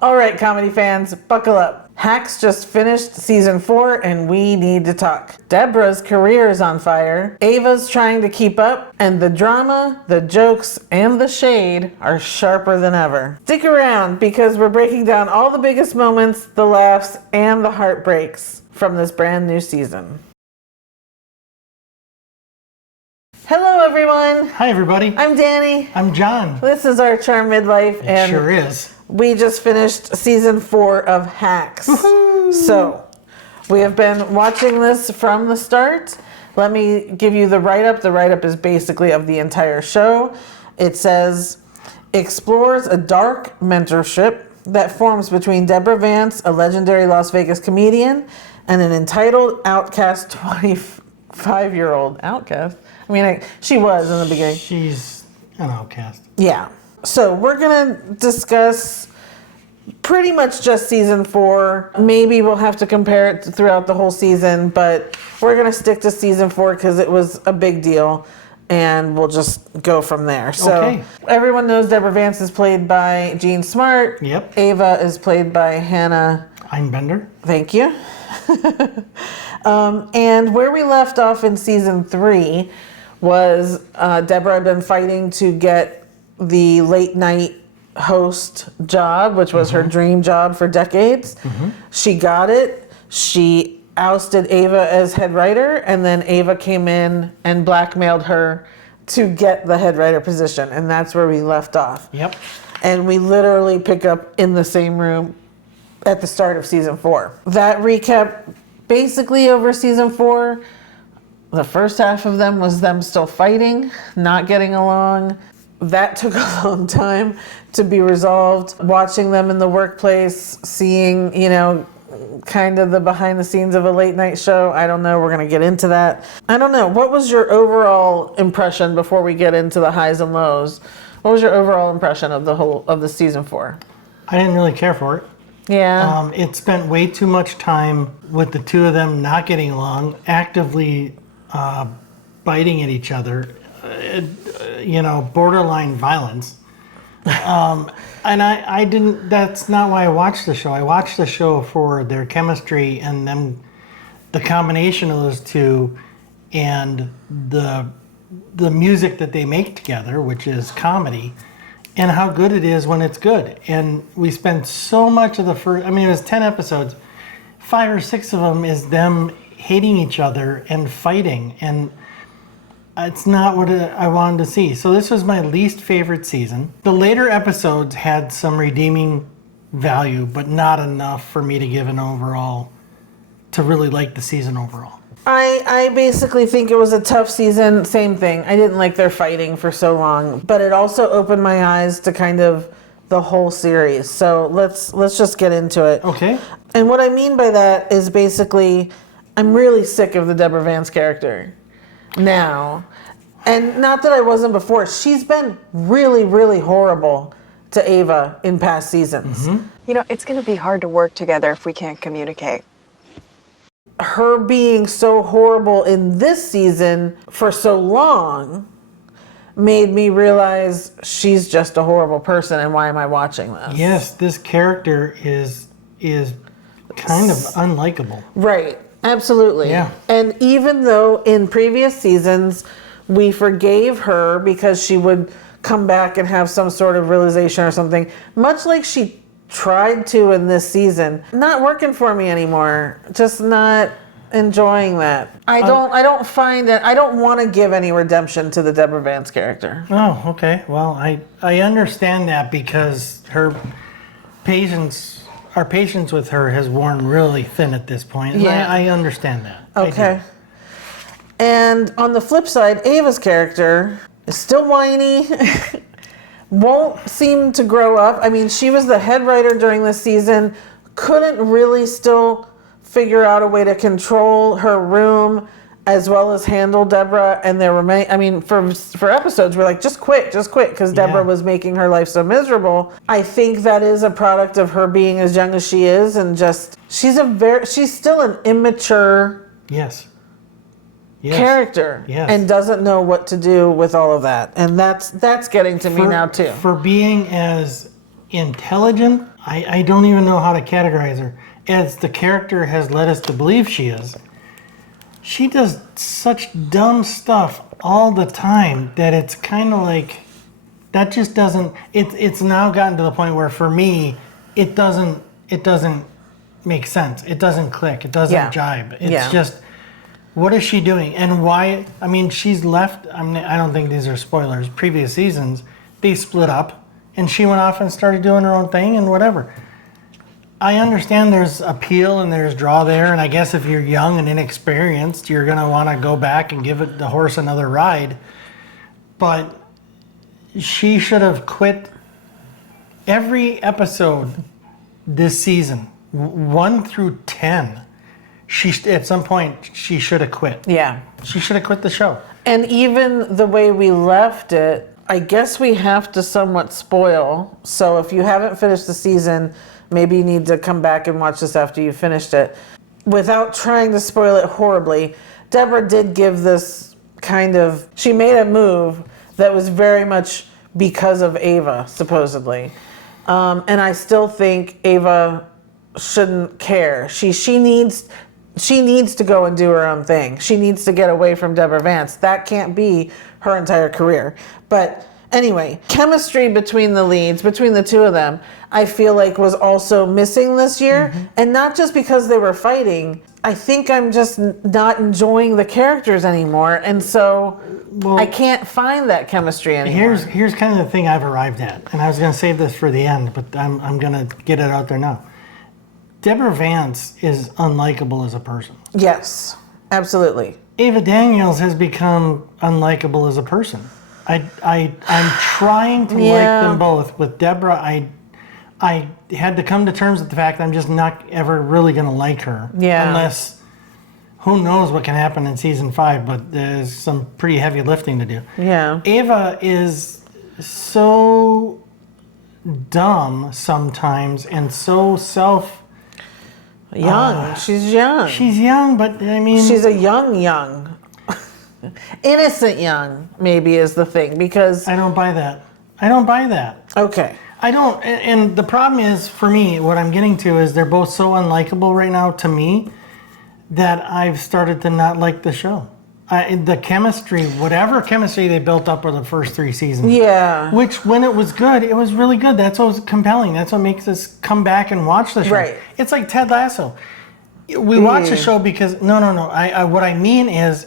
All right, comedy fans, buckle up. Hacks just finished season 4 and we need to talk. Deborah's career is on fire, Ava's trying to keep up, and the drama, the jokes, and the shade are sharper than ever. Stick around because we're breaking down all the biggest moments, the laughs, and the heartbreaks from this brand new season. Hello everyone! Hi everybody! I'm Danny. I'm John. This is our Charmed Midlife. It sure is. We just finished season 4 of Hacks. Woo-hoo! So, we have been watching this from the start. Let me give you the write-up. The write-up is basically of the entire show. It says, explores a dark mentorship that forms between Deborah Vance, a legendary Las Vegas comedian, and an entitled outcast 25-year-old outcast. I mean, she was in the beginning. She's an outcast. Yeah. So we're going to discuss pretty much just season 4. Maybe we'll have to compare it throughout the whole season, but we're going to stick to season 4 because it was a big deal, and we'll just go from there. So everyone knows Deborah Vance is played by Jean Smart. Yep. Ava is played by Hannah Einbender. Thank you. And where we left off in season 3 was Deborah had been fighting to get the late night host job, which was her dream job for decades. She got it. She ousted Ava as head writer, and then Ava came in and blackmailed her to get the head writer position, and that's where we left off. Yep. And we literally pick up in the same room at the start of season 4. That recap basically over season 4. The first half of them was them still fighting, not getting along. That took a long time to be resolved. Watching them in the workplace, seeing, kind of the behind the scenes of a late night show. I don't know. We're going to get into that. I don't know. What was your overall impression before we get into the highs and lows? What was your overall impression of the season 4? I didn't really care for it. Yeah. It spent way too much time with the two of them not getting along, actively biting at each other. Borderline violence. And I didn't, that's not why I watched the show. I watched the show for their chemistry and them, the combination of those two and the music that they make together, which is comedy, and how good it is when it's good. And we spent so much of the first, it was 10 episodes, 5 or 6 of them is them hating each other and fighting, and it's not what I wanted to see. So this was my least favorite season. The later episodes had some redeeming value, but not enough for me to give an overall, to really like the season overall. I basically think it was a tough season. Same thing. I didn't like their fighting for so long, but it also opened my eyes to kind of the whole series. So let's just get into it. Okay. And what I mean by that is basically, I'm really sick of the Deborah Vance character now. And not that I wasn't before. She's been really, really horrible to Ava in past seasons. It's going to be hard to work together if we can't communicate. Her being so horrible in this season for so long made me realize she's just a horrible person, and why am I watching this? Yes, this character is kind of unlikable. Right, absolutely. Yeah. And even though in previous seasons we forgave her because she would come back and have some sort of realization or something, much like she tried to in this season, not working for me anymore. Just not enjoying that. I don't find it. I don't want to give any redemption to the Deborah Vance character. Oh, okay. Well, I understand that because our patience with her has worn really thin at this point. And Yeah. I understand that. Okay. And on the flip side, Ava's character is still whiny, won't seem to grow up. She was the head writer during this season, couldn't really still figure out a way to control her room as well as handle Deborah. And there were for episodes, we're like, just quit, because Deborah was making her life so miserable. I think that is a product of her being as young as she is, and just, she's still an immature character, and doesn't know what to do with all of that. And that's getting to me now too. For being as intelligent, I don't even know how to categorize her. As the character has led us to believe she is, she does such dumb stuff all the time that it's kind of like, that just doesn't, it's now gotten to the point where for me, it doesn't make sense. It doesn't click. It doesn't jibe. It's just, what is she doing? And why? I mean, she's left, I don't think these are spoilers. Previous seasons, they split up and she went off and started doing her own thing and whatever. I understand there's appeal and there's draw there. And I guess if you're young and inexperienced, you're going to want to go back and give the horse another ride. But she should have quit every episode this season, 1 through 10. At some point, she should have quit. Yeah. She should have quit the show. And even the way we left it, I guess we have to somewhat spoil. So if you haven't finished the season, maybe you need to come back and watch this after you finished it. Without trying to spoil it horribly, Deborah did give this she made a move that was very much because of Ava, supposedly. And I still think Ava shouldn't care. She needs to go and do her own thing. She needs to get away from Deborah Vance. That can't be her entire career. But anyway, chemistry between the leads, between the two of them, I feel like was also missing this year. Mm-hmm. And not just because they were fighting. I think I'm just not enjoying the characters anymore. And so I can't find that chemistry anymore. Here's kind of the thing I've arrived at. And I was going to save this for the end, but I'm going to get it out there now. Deborah Vance is unlikable as a person. Yes, absolutely. Ava Daniels has become unlikable as a person. I'm trying to like them both. With Deborah, I had to come to terms with the fact that I'm just not ever really going to like her. Yeah. Unless, who knows what can happen in season 5, but there's some pretty heavy lifting to do. Yeah. Ava is so dumb sometimes and so young. She's young. She's young, but I mean... She's a young. Innocent young, maybe, is the thing, because... I don't buy that. Okay. I don't, and the problem is, for me, what I'm getting to is they're both so unlikable right now to me that I've started to not like the show. The chemistry, whatever chemistry they built up for the first 3 seasons. Yeah. Which, when it was good, it was really good. That's what was compelling. That's what makes us come back and watch the show. Right. It's like Ted Lasso. We watch the show because, no. What I mean is,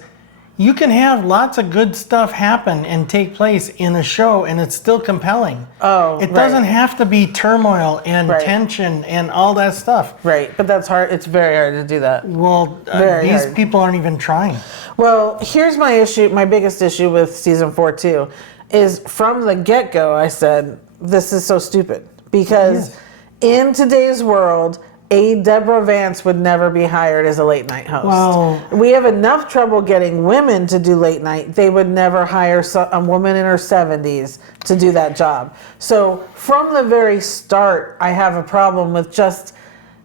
you can have lots of good stuff happen and take place in a show and it's still compelling. It doesn't have to be turmoil and tension and all that stuff. Right, but that's hard. It's very hard to do that. Well, these people aren't even trying. Well, here's my issue, my biggest issue with season 4 too, is from the get-go I said, this is so stupid. Because in today's world, a Deborah Vance would never be hired as a late night host. Wow. We have enough trouble getting women to do late night. They would never hire a woman in her 70s to do that job. So from the very start, I have a problem with just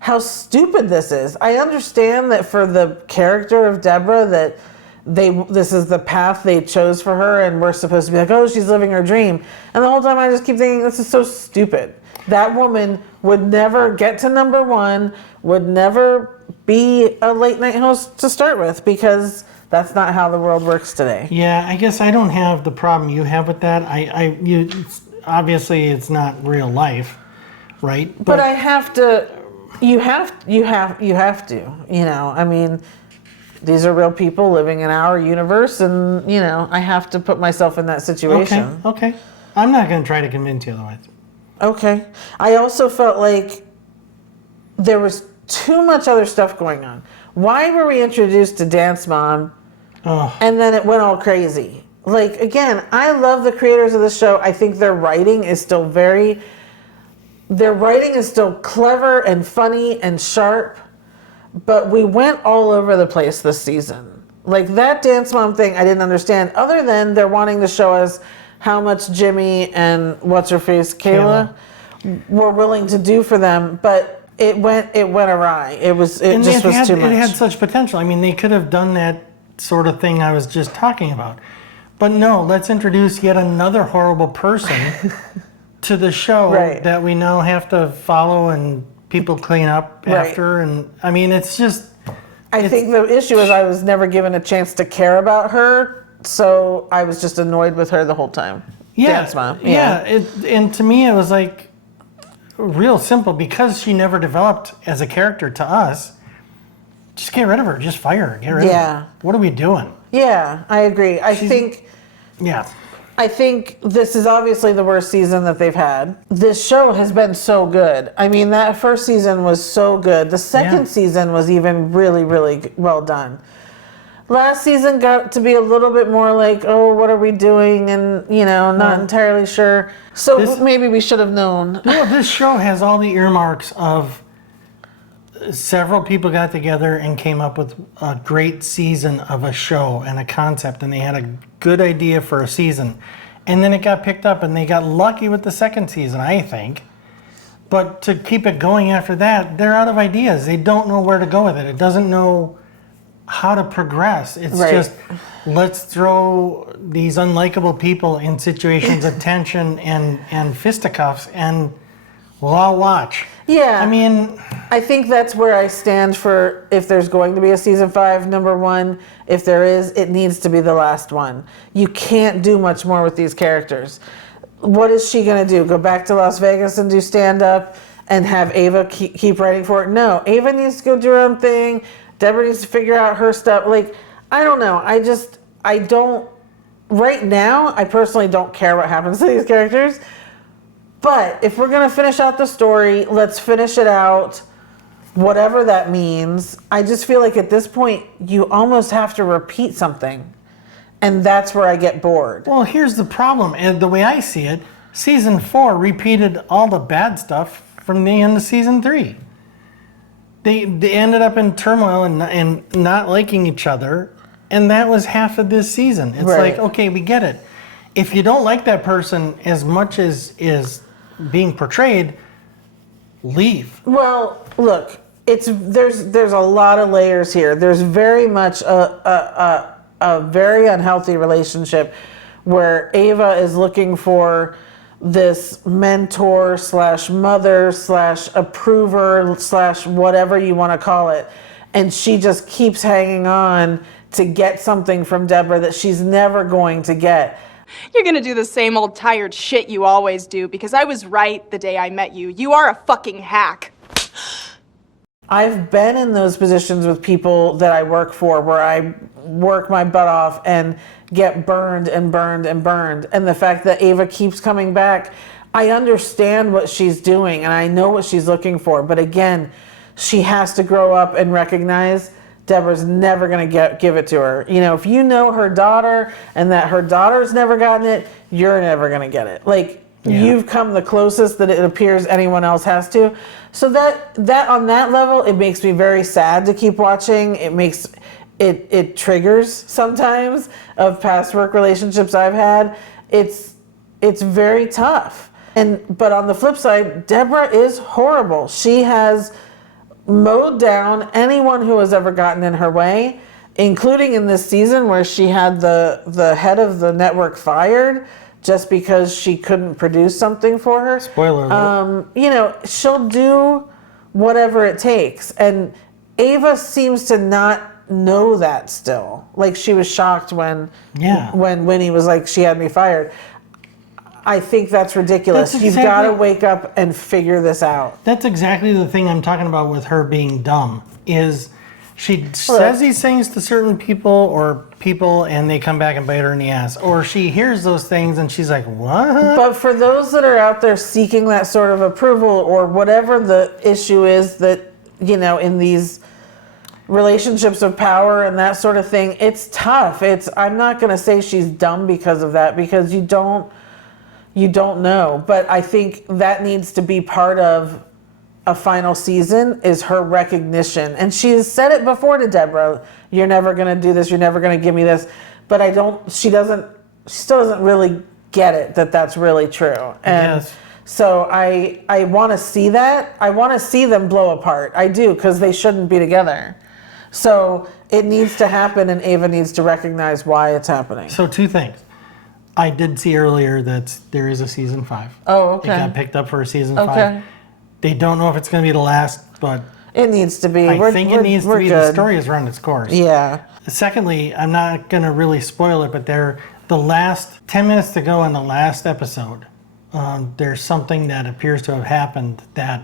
how stupid this is. I understand that for the character of Deborah, that this is the path they chose for her, and we're supposed to be like, oh, she's living her dream. And the whole time I just keep thinking, this is so stupid. That woman would never get to number 1, would never be a late night host to start with, because that's not how the world works today. Yeah, I guess I don't have the problem you have with that. Obviously it's not real life, right? But I have to. You have to. You know, I mean, these are real people living in our universe, and you know, I have to put myself in that situation. Okay. I'm not going to try to convince you otherwise. Okay. I also felt like there was too much other stuff going on. Why were we introduced to Dance Mom and then it went all crazy? Like, again, I love the creators of the show. I think their writing is still clever and funny and sharp, but we went all over the place this season. Like, that Dance Mom thing I didn't understand, other than they're wanting to show us how much Jimmy and what's-her-face, Kayla, were willing to do for them, but it went awry. It was too much. It had such potential. I mean, they could have done that sort of thing I was just talking about. But no, let's introduce yet another horrible person to the show Right. that we now have to follow and people clean up Right. after. And I mean, it's just. I think the issue is I was never given a chance to care about her, so I was just annoyed with her the whole time. Dance Mom. Yeah. And to me, it was like real simple because she never developed as a character to us. Just get rid of her. Just fire her. Get rid of her. What are we doing? Yeah, I agree. I think this is obviously the worst season that they've had. This show has been so good. I mean, that first season was so good. The second season was even really, really well done. Last season got to be a little bit more like, oh, what are we doing? And, not entirely sure. So maybe we should have known. Well, this show has all the earmarks of several people got together and came up with a great season of a show and a concept, and they had a good idea for a season. And then it got picked up, and they got lucky with the second season, I think. But to keep it going after that, they're out of ideas. They don't know where to go with it. It doesn't know how to progress. It's just, let's throw these unlikable people in situations of tension and fisticuffs, and we'll all watch. Yeah. I mean, I think that's where I stand for if there's going to be a season 5, number 1. If there is, it needs to be the last one. You can't do much more with these characters. What is she going to do? Go back to Las Vegas and do stand-up and have Ava keep writing for it? No. Ava needs to go do her own thing. Deborah needs to figure out her stuff. Like, I don't know. I don't, right now, I personally don't care what happens to these characters. But if we're going to finish out the story, let's finish it out, whatever that means. I just feel like at this point, you almost have to repeat something. And that's where I get bored. Well, here's the problem. And the way I see it, season 4 repeated all the bad stuff from the end of season 3. They ended up in turmoil and not liking each other. And that was half of this season. It's like, okay, we get it. If you don't like that person as much as is being portrayed, leave. Well, look, there's a lot of layers here. There's very much a very unhealthy relationship where Ava is looking for this mentor / mother / approver / whatever you want to call it, and she just keeps hanging on to get something from Deborah that she's never going to get. You're gonna do the same old tired shit you always do because I was right the day I met you. You are a fucking hack. I've been in those positions with people that I work for where I work my butt off and get burned and burned and burned. And the fact that Ava keeps coming back, I understand what she's doing and I know what she's looking for. But again, she has to grow up and recognize Deborah's never going to give it to her. If you know her daughter and that her daughter's never gotten it, you're never going to get it. Like, you've come the closest that it appears anyone else has to. So that on that level, it makes me very sad to keep watching. It triggers sometimes of past work relationships I've had. It's very tough. But on the flip side, Deborah is horrible. She has mowed down anyone who has ever gotten in her way, including in this season where she had the head of the network fired just because she couldn't produce something for her. Spoiler alert. She'll do whatever it takes. And Ava seems to not know that still. Like, she was shocked when Winnie was like, she had me fired. I think that's ridiculous. You've got to wake up and figure this out. That's exactly the thing I'm talking about with her being dumb, is she says these things to certain people and they come back and bite her in the ass. Or she hears those things and she's like, what? But for those that are out there seeking that sort of approval or whatever the issue is that, in these relationships of power and that sort of thing, it's tough. I'm not going to say she's dumb because of that, because you don't know. But I think that needs to be part of a final season, is her recognition. And she has said it before to Deborah, you're never going to do this, you're never going to give me this. But she still doesn't really get it that that's really true. And so I want to see that. I want to see them blow apart. I do, because they shouldn't be together. So it needs to happen, and Ava needs to recognize why it's happening. So 2 things. I did see earlier that there is a season 5. Oh, It got okay. picked up for a season Okay. 5. They don't know if it's going to be the last, but It needs to be. I think it needs to we're be. good. The story has run its course. Yeah. Secondly, I'm not going to really spoil it, but the last 10 minutes to go in the last episode, there's something that appears to have happened that,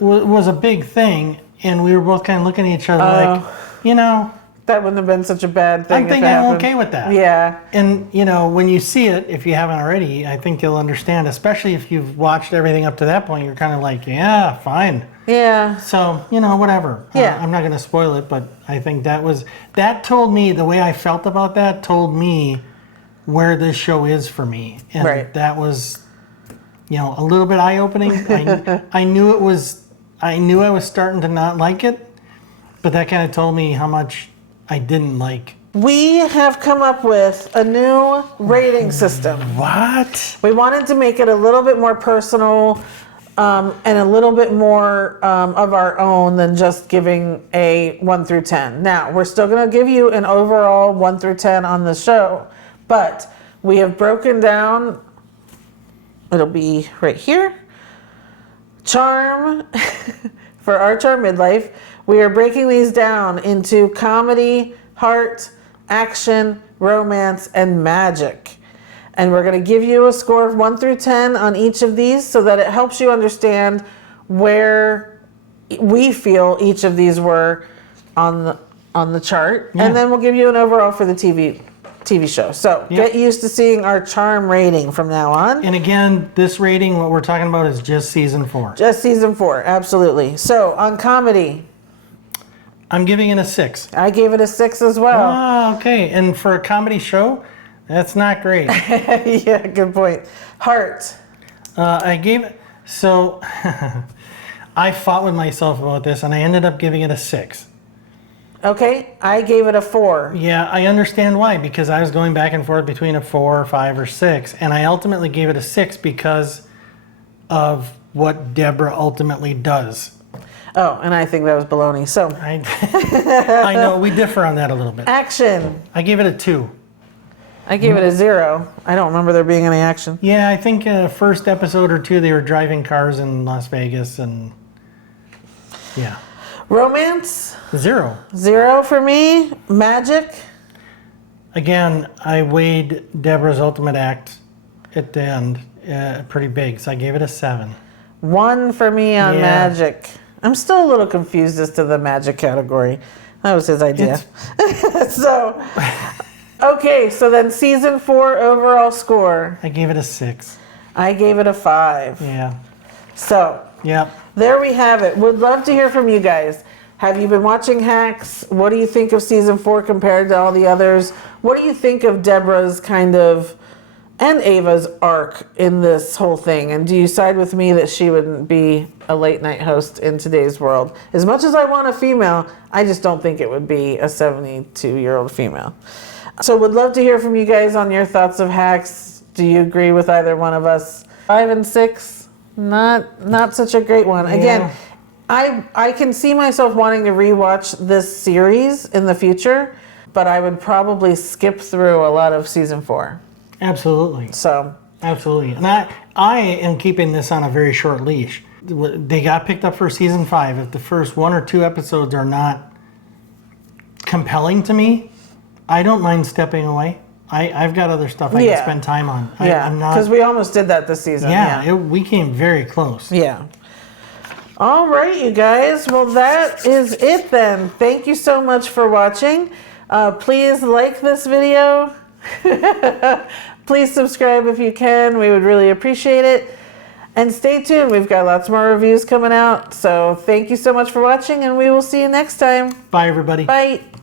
was a big thing, and we were both kind of looking at each other like, That wouldn't have been such a bad thing. I'm if thinking it I'm happened. okay with that. Yeah. And, when you see it, if you haven't already, I think you'll understand, especially if you've watched everything up to that point, you're kind of like, yeah, fine. Yeah. So, whatever. Yeah. I'm not going to spoil it, but I think that told me, the way I felt about that told me where this show is for me. And Right. that was, a little bit eye-opening. I knew I was starting to not like it, but that kind of told me how much I didn't like. We have come up with a new rating system. What? We wanted to make it a little bit more personal and a little bit more of our own than just giving a 1 through 10. Now, we're still going to give you an overall 1 through 10 on the show, but we have broken down, it'll be right here, Charm, for our Charmed Midlife. We are breaking these down into comedy, heart, action, romance, and magic. And we're going to give you a score of 1 through 10 on each of these so that it helps you understand where we feel each of these were on the chart. Yeah. And then we'll give you an overall for the TV show. So get used to seeing our charm rating from now on. And again, this rating, what we're talking about is just season 4. Just season 4, absolutely. So on comedy, I'm giving it a 6. I gave it a 6 as well. Ah, okay. And for a comedy show, that's not great. Yeah, good point. Heart. I gave it, so I fought with myself about this and I ended up giving it a 6. Okay, I gave it a 4. Yeah, I understand why, because I was going back and forth between a 4, 5, or 6, and I ultimately gave it a 6 because of what Deborah ultimately does. Oh, and I think that was baloney. So I know, we differ on that a little bit. action. I gave it a 2. I gave it a 0. I don't remember there being any action. Yeah, I think first episode or 2 they were driving cars in Las Vegas, and yeah. Romance, 0. 0 for me. Magic, Again, I weighed Deborah's ultimate act at the end pretty big, so I gave it a 7. 1 for me on Yeah. magic. I'm still a little confused as to the magic category. That was his idea. So, okay, so then season 4 overall score. I gave it a 6. I gave it a 5. Yeah. So, Yep. there we have it. Would love to hear from you guys. Have you been watching Hacks? What do you think of season 4 compared to all the others? What do you think of Deborah's and Ava's arc in this whole thing? And do you side with me that she wouldn't be a late night host in today's world? As much as I want a female, I just don't think it would be a 72-year-old female. So would love to hear from you guys on your thoughts of Hacks. Do you agree with either one of us? 5 and 6, not such a great one. Again, I can see myself wanting to rewatch this series in the future, but I would probably skip through a lot of season 4. Absolutely. So, Absolutely. And I am keeping this on a very short leash. They got picked up for season 5. If the first 1 or 2 episodes are not compelling to me, I don't mind stepping away. I've got other stuff I can spend time on. yeah, I'm not. because we almost did that this season. We came very close. Yeah. All right, you guys. Well, that is it then. Thank you so much for watching. Please like this video. Please subscribe if you can. We would really appreciate it. And stay tuned. We've got lots more reviews coming out. So thank you so much for watching, and we will see you next time. Bye, everybody. Bye.